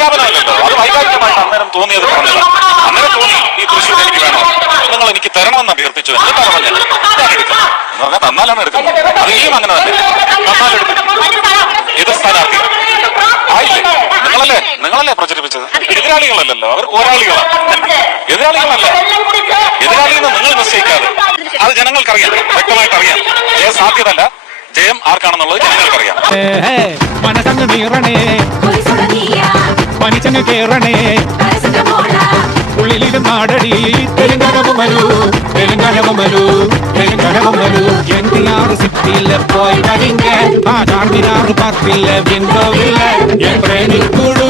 പ്രഖ്യാപനമല്ലല്ലോ, അത് വൈകാരികമായിട്ട് അന്നേരം തോന്നിയത് പറഞ്ഞത്. അന്നേരം തോന്നി ഈ തൃശ്ശൂർ എനിക്ക് വേണം, നിങ്ങൾ എനിക്ക് തരണമെന്ന് അഭ്യർത്ഥിച്ചു. എന്നിട്ടാ പറഞ്ഞത് ഞാൻ എടുക്കാം എന്ന് പറഞ്ഞാൽ തന്നാലാണ് എടുക്കുന്നത്. അത് ഇനിയും അങ്ങനെ തന്നെ തന്നാലെടുക്കും. എതിർ സ്ഥാനാർത്ഥി ആയില്ലേ? നിങ്ങളല്ലേ പ്രചരിപ്പിച്ചത്? എതിരാളികളല്ലല്ലോ, അവർ പോരാളികളാണ്. എതിരാളികളല്ല, എതിരാളിയെന്ന് നിങ്ങൾ നിശ്ചയിക്കാതെ അത് ജനങ്ങൾക്കറിയാം, വ്യക്തമായിട്ട് അറിയാം. ജയം സാധ്യതല്ല, ജയം ആർക്കാണെന്നുള്ളത് ജനങ്ങൾക്കറിയാം. മനസ്സങ്ങ് നീറണേ, മനുഷ്യന് കേറണേ, ഉള്ളിലും നാടടി തെലുങ്കനവുമലു NTR സിറ്റിയിലെ പോയി കരിങ്ക ആ ചാർമിനാർ പാർക്കിലെ വിൻഡോവിലെ എൻ പ്രേമിക്കുടു